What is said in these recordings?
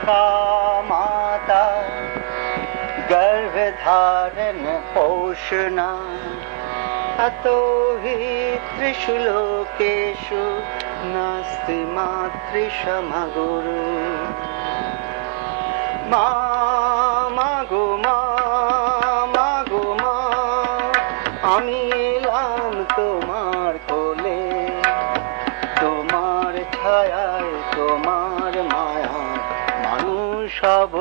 का माता गर्भ धारण पोषणा अतो हि त्रिषु लोकेषु नास्ति मातृसमा गुरु। मा गो मा गो मा আমি এলাম তোমার কোলে, তোমার ছায়ায় তোমার মায়া মানুষ হব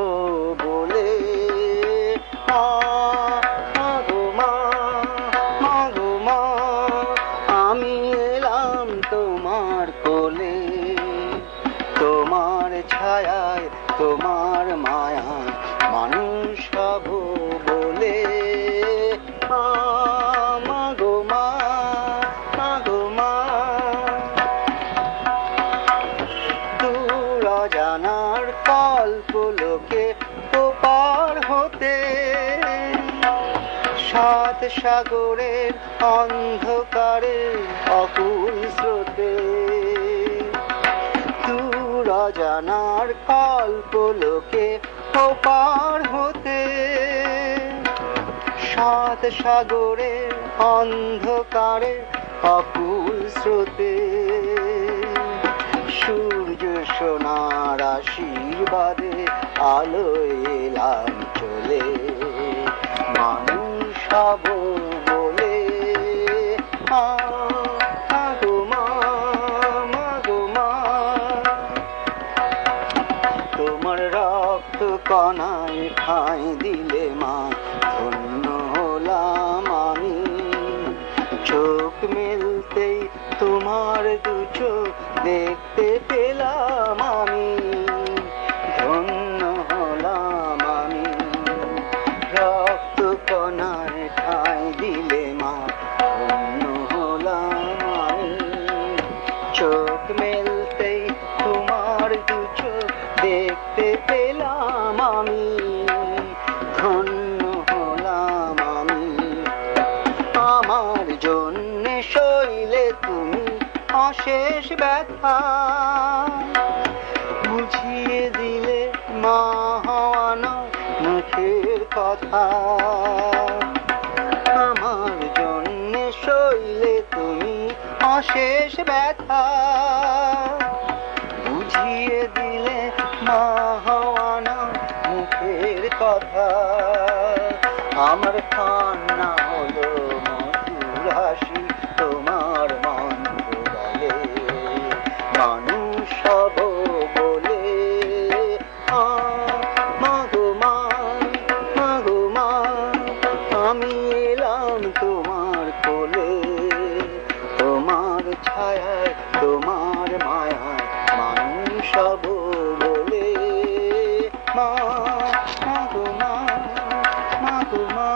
বলে। মা গো মা গো মা আমি এলাম তোমার কোলে, তোমার ছায়ায় তোমার মায়া মানুষ হব বলে। মা গো মা গো মা দূর অজানার কল্পলোকে ওপার হতে সাত সাগরের অন্ধকারে অকুল স্রোতে, দূর অজানার কল্পলোকে ওপার হতে সাত সাগরের অন্ধকারে অকুল স্রোতে, সূর্য সোনার আশীর্বাদে আলো এলাম চলে, মানুষ হব বলে। মা গো মা গো মা তোমার রক্ত কণায় ঠাঁই দিলে মা ধন্য হলাম আমি। চোখ মেলতেই তোমার দু চোখ দেখতে পেলাম আমি, ধন্য হলাম আমি। রক্ত কণায় ঠাঁই দিলে মা ধন্য হলাম আমি। চোখ মেলতেই তোমার দু চোখ দেখতে পেলাম আমি, ধন্য হলাম আমি। আমার জন্যে সইলে তুমি অশেষ ব্যথা, বুঝিয়ে দিলে মা হওয়া নয় মুখের কথা। আমার জন্যে সইলে তুমি অশেষ ব্যথা, বুঝিয়ে দিলে মা হওয়া নয় মুখের কথা। আমার কান্না হলো মধুর হাসি তোমার মন্ত্র বলে, মানুষ হব বলে। মা গো মা গো মা আমি এলাম তোমার কোলে, তোমার ছায়ায় তোমার মায়ায় মানুষ হব বলে। মা গো মা গো মা